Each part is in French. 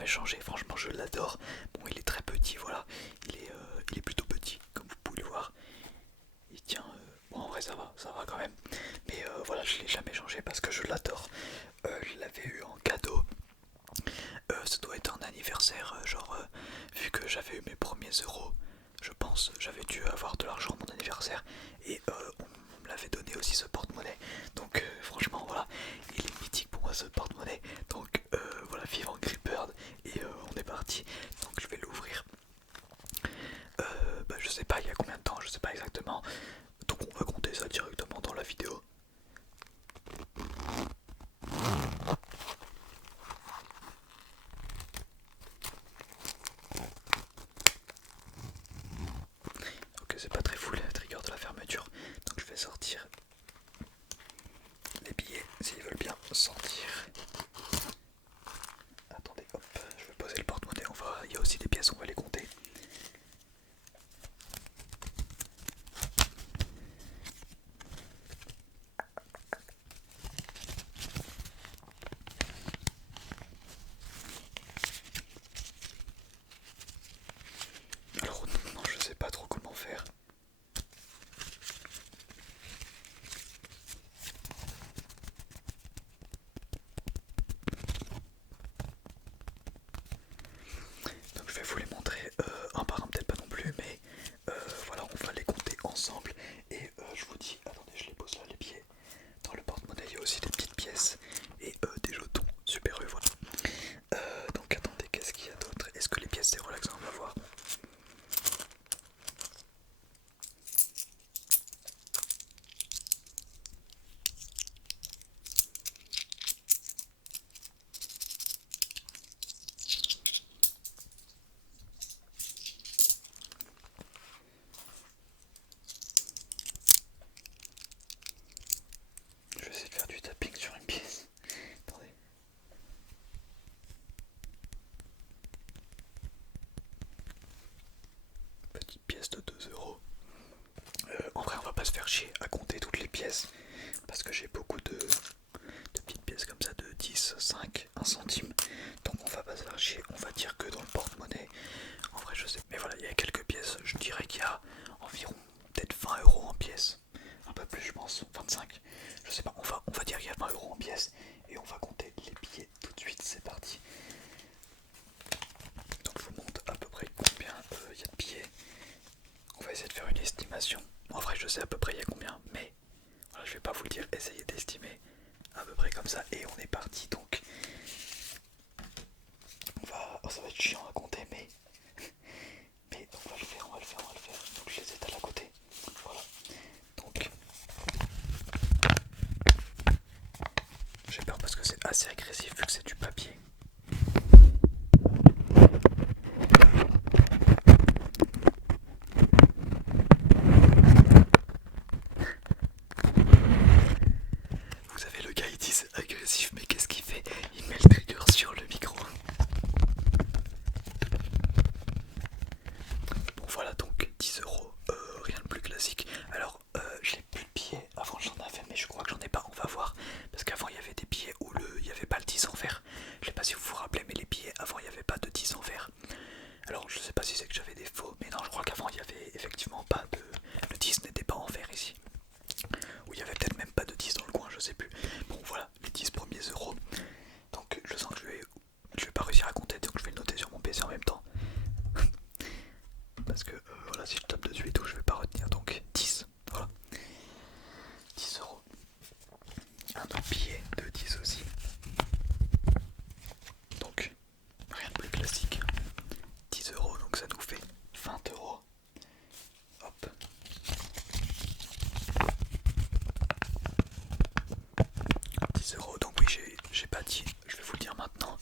jamais changé, franchement je l'adore. Bon, il est très petit, voilà, il est plutôt petit comme vous pouvez le voir. Il tient, bon en vrai ça va quand même. Mais voilà, je l'ai jamais changé parce que je l'adore. Je l'avais eu en cadeau. Ça doit être un anniversaire, vu que j'avais eu mes premiers euros, je pense, j'avais dû avoir de l'argent à mon anniversaire et on me l'avait donné aussi ce porte-monnaie. Donc franchement voilà, il est mythique pour moi ce porte-monnaie. Donc voilà, vive Angry Bird et on est parti. Donc je vais l'ouvrir. Je sais pas il y a combien de temps, je sais pas exactement. Donc on va compter ça directement dans la vidéo. Ok, c'est pas très fou la trigger de la fermeture. Donc je vais sortir les billets s'ils veulent bien sortir. Attendez, hop, je vais poser le porte-monnaie. Il y a aussi des pièces, on va les compter. Alors non, je sais pas trop comment faire. Donc je vais vous les montrer un par un, peut-être pas non plus, mais voilà, on va les compter ensemble. Et je vous dis, attendez, je les pose là, les billets. Dans le porte-monnaie, il y a aussi des petites pièces et des jetons. Super, voilà. Donc attendez, qu'est-ce qu'il y a d'autre? Est-ce que les pièces c'est relaxant? On va voir. Je vais essayer de faire du tapping sur une pièce. Attendez. Petite pièce de 2 euros. En vrai, on va pas se faire chier à compter toutes les pièces parce que j'ai beaucoup de petites pièces comme ça de 10, 5, 1 centime. Donc on va pas se faire chier, on va dire que dans le porte-monnaie. En vrai, je sais. Mais voilà, il y a quelques pièces. Je dirais qu'il y a environ peut-être 20 euros en pièces. Un peu plus, je pense. 25. Je sais pas, on va dire qu'il y a 20 euros en pièces. Et on va compter les billets tout de suite. C'est parti. Donc je vous montre à peu près combien il y a de billets. On va essayer de faire une estimation. En vrai, je sais à peu près il y a combien, mais voilà, je vais pas vous le dire. Essayez d'estimer à peu près comme ça. Et on est parti. Donc, oh, ça va être chiant à compter, mais on va le faire, on va le faire, on va le faire. Donc je les étale à côté. Voilà. Donc, j'ai peur parce que c'est assez agressif vu que c'est du papier. Vous savez, le gars il dit c'est agressif, mais qu'est-ce qu'il fait? Il met le trigger sur le micro. Bon voilà, donc 10 euros, rien de plus classique. Alors j'ai plus de billets, avant j'en avais mais je crois que j'en ai pas, on va voir. Parce qu'avant il y avait des billets où il n'y avait pas le 10 en vert. Je sais pas si vous vous rappelez, mais les billets avant il n'y avait pas de 10 en vert. Alors je sais pas si c'est que j'avais des faux, mais non, je crois qu'avant il y avait effectivement pas de... Le 10 n'était pas en vert ici. Ou il y avait peut-être même pas de 10 dans le coin, je sais plus. Bon voilà, les 10 premiers euros. Donc je sens que je vais pas réussir à compter, donc je vais le noter sur mon PC en même temps. Parce que voilà, si je tape dessus et tout, je vais pas retenir. Donc 10, voilà. 10 euros. Un autre billet de 10 aussi. Donc rien de plus classique. 10 euros, donc ça nous fait 20 euros. Hop. 10 euros, donc oui, j'ai pas dit, je vais vous le dire maintenant.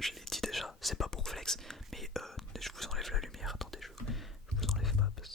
Je l'ai dit déjà, c'est pas pour flex, mais je vous enlève la lumière. Attendez, je vous enlève pas parce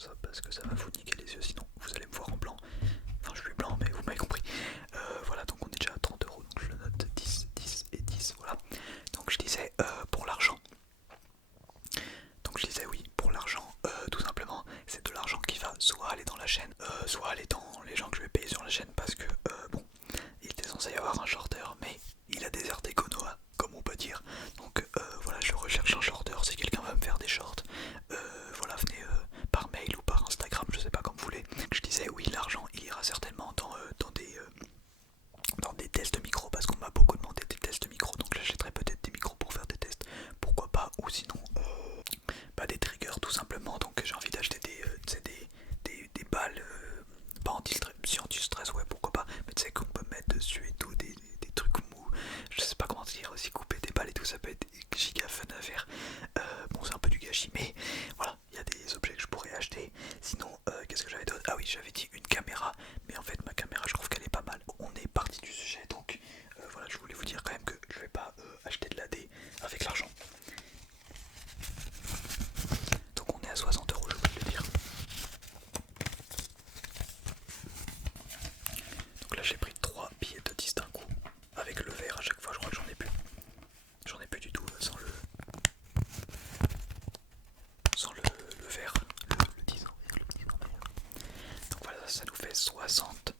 fait 60.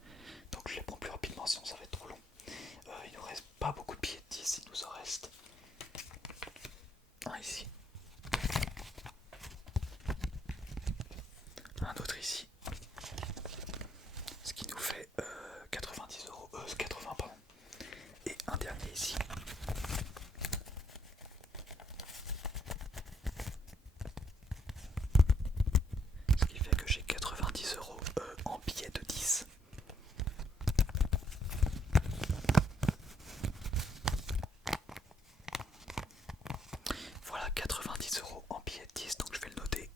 Donc je les prends plus rapidement sinon ça va être trop long. Il nous reste pas beaucoup de billets de 10, il nous en reste un ici, un autre ici, ce qui nous fait 90 euros, 80 pardon, et un dernier ici. Ce qui fait que j'ai 90 euros en billets de 10. Voilà, 90 euros en billets de 10, donc je vais le noter.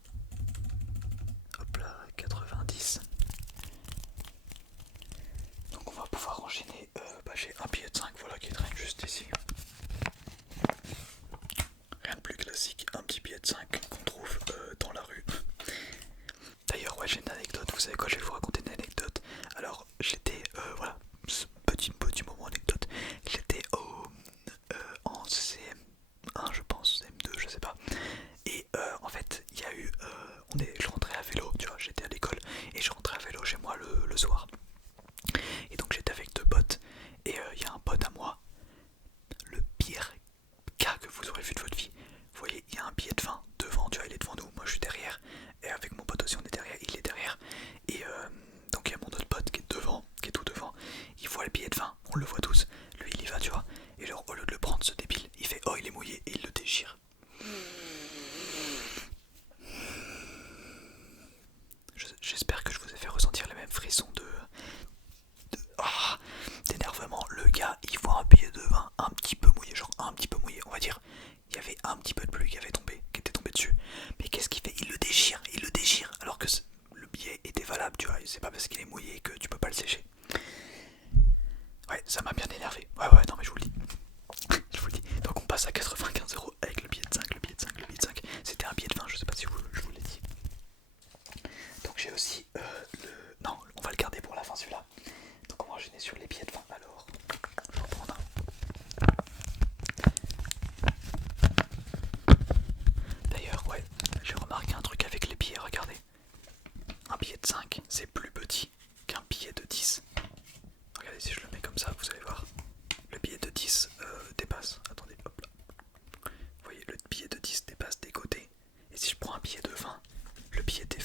Hop là, 90. Donc on va pouvoir enchaîner. J'ai un billet de 5, voilà, qui traîne juste ici. Rien de plus classique, un petit billet de 5 qu'on trouve dans la rue. D'ailleurs, ouais, j'ai une anecdote, vous savez quoi, je vais vous raconter une anecdote. Alors, j'étais, voilà, ce petit moment anecdote. J'étais en CM1, je pense, CM2, je sais pas. Et en fait, il y a eu, je rentrais à vélo, tu vois, j'étais à l'école et je rentrais à vélo chez moi le soir. Et donc j'étais avec deux potes et il y a un pote à moi, le pire cas que vous aurez vu de votre vie. Vous voyez, il y a un billet de 20 devant, tu vois, il est devant nous, moi je suis derrière. Et avec mon pote aussi, on est derrière, il est derrière. Et donc il y a mon autre pote qui est devant, qui est tout devant. Il voit le billet de 20, on le voit tous. Lui il y va, tu vois. Et genre, au lieu de le prendre, ce débile, il fait oh il est mouillé et il le déchire. J'espère que je vous ai fait ressentir les mêmes frissons d'énervement. Le gars, il voit un billet de 20 un petit peu mouillé, genre un petit peu mouillé, on va dire. Il y avait un petit peu de pluie qui était tombé dessus. Mais qu'est-ce qu'il fait? Il le déchire, alors que le billet était valable, tu vois. C'est pas parce qu'il est mouillé que tu peux pas le sécher. Ouais, ça m'a bien énervé. Ouais, non, mais je vous le dis. Je vous le dis. Donc on passe à 95 euros avec le billet de 5, le billet de 5, le billet de 5. C'était un billet de 20, je sais pas si je vous l'ai dit. Donc j'ai aussi le... Non, on va le garder pour la fin celui-là. Donc on va enchaîner sur les billets de 20 alors. Je vais en prendre un. D'ailleurs, ouais, j'ai remarqué un truc avec les billets, regardez. Un billet de 5, c'est plus petit qu'un billet de 10. Regardez, si je le mets comme ça, vous allez voir. Le billet de 10 dépasse. Attendez, hop là. Vous voyez, le billet de 10 dépasse des côtés. Et si je prends un billet de 20, le billet de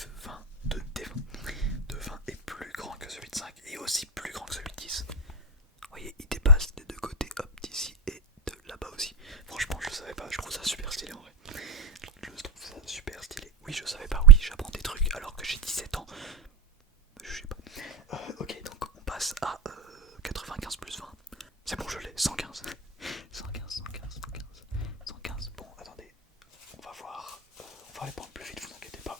20 est plus grand que celui de 5 et aussi plus grand que celui de 10. Vous voyez, il dépasse des deux côtés, hop, d'ici et de là-bas aussi. Franchement, je savais pas, je trouve ça super stylé en vrai. Je trouve ça super stylé. Oui, je savais pas, oui, j'apprends des trucs alors que j'ai 17 ans. Je sais pas. Ok, donc on passe à 95 plus 20. C'est bon, je l'ai, 115. 115. Bon, attendez, on va voir. On va aller prendre plus vite, vous inquiétez pas.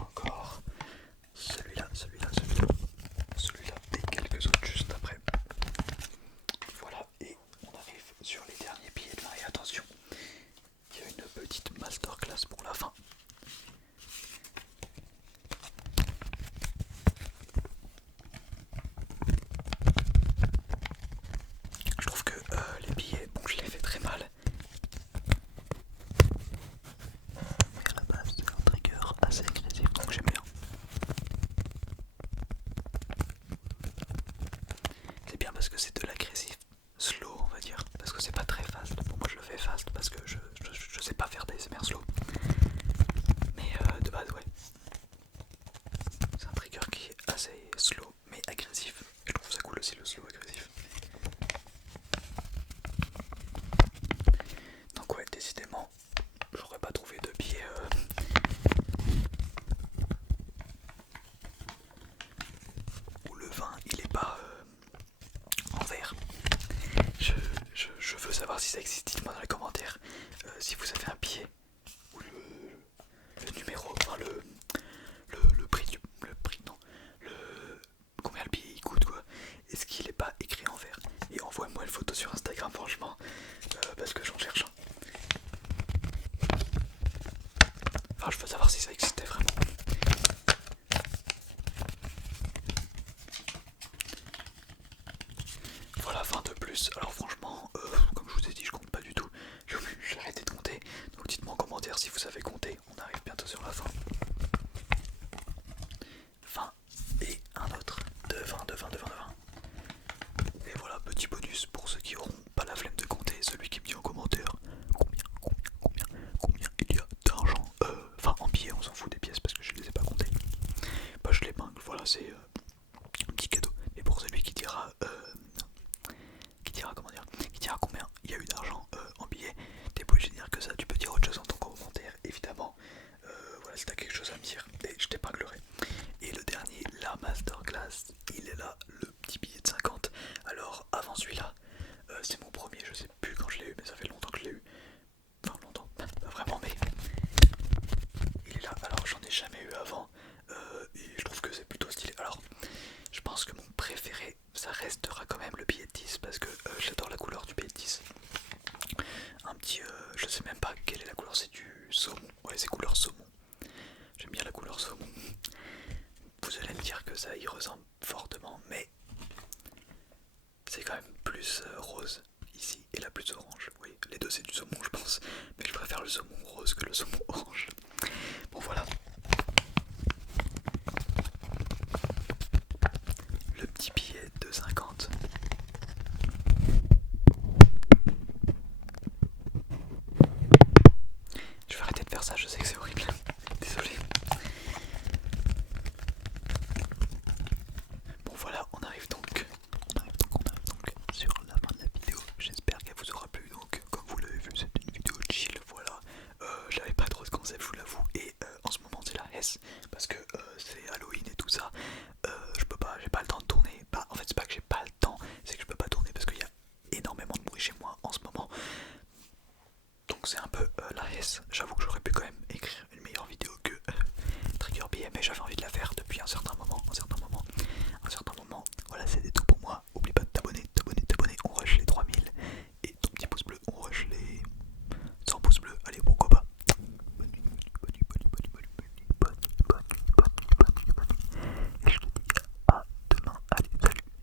encore celui-là, celui-là, celui-là, celui-là et quelques autres juste après. Voilà, et on arrive sur les derniers billets de 20 et attention, il y a une petite masterclass pour la fin. Je trouve que les billets, bon je les fais très mal. Mais à la base c'est un trigger assez agressif donc j'aime bien. C'est bien parce que c'est de l'agressif slow on va dire. Parce que c'est pas très fast. Bon moi je le fais fast parce que je sais pas faire des SMR slow. Mais de base ouais. C'est un trigger qui est assez slow mais agressif. Je trouve ça cool aussi le slow agressif. Donc ouais décidément j'aurais pas trouvé de billets où le vin il est pas en vert. Je veux savoir si ça existe, dites-moi dans les commentaires si vous avez un billet où le numéro, enfin le prix du. Le prix non. Le. Combien le billet il coûte quoi. Est-ce qu'il est pas écrit en vert. Et envoie-moi une photo sur Instagram franchement. Parce que j'en cherche un. Enfin je veux savoir si ça existait vraiment. Voilà, 20 de plus. Alors franchement, comme je vous ai dit, je compte pas du tout. J'ai arrêté de compter. Donc dites-moi en commentaire si vous savez compter. On arrive bientôt sur la fin. 20 et un autre de 20, de 20, de 20, de 20. Et voilà, petit bonus pour ceux qui auront pas la flemme de compter. Celui qui me dit en commentaire combien il y a d'argent. Enfin, en billets, on s'en fout des pièces parce que je les ai pas comptés. Bah, je l'épingle, voilà, c'est un petit cadeau. Et pour celui qui dira comment dire, qui dira combien il y a eu d'argent en billets, t'es pas obligé de dire que ça, tu peux dire autre chose en ton commentaire, évidemment. Voilà, si t'as quelque chose à me dire, et je t'épinglerai. Et le dernier, la masterclass, il est là, le petit billet de 50. Alors, avant celui-là, c'est mon premier, je sais plus quand je l'ai eu, mais ça fait longtemps que je l'ai eu. Enfin, longtemps, pas vraiment, mais il est là. Alors, j'en ai jamais eu avant, et je trouve que c'est plutôt stylé. Alors, je pense que mon préféré, ça restera quand même le billet de 10 parce que j'adore la couleur du billet de 10. Un petit, je sais même pas quelle est la couleur, c'est du saumon. Ouais, c'est couleur saumon. J'aime bien la couleur saumon. Vous allez me dire que ça y ressemble fortement, mais c'est quand même plus rose ici et la plus orange. Oui, les deux c'est du saumon, je pense, mais je préfère le saumon rose que le saumon orange. Bon, voilà. Le petit billet de 50. Je vais arrêter de faire ça, je sais que c'est horrible. Désolé. Bon voilà, on arrive donc sur la fin de la vidéo. J'espère qu'elle vous aura plu. Donc comme vous l'avez vu, c'est une vidéo chill, voilà. J'avais pas trop de concept, je vous l'avoue. Et en ce moment c'est la S parce que c'est Halloween et tout ça. Je peux pas, j'ai pas le temps de tourner. Bah, en fait c'est pas que j'ai pas le temps, c'est que je peux pas tourner parce qu'il y a énormément de bruit chez moi en ce moment. Donc c'est un peu la S, j'avoue.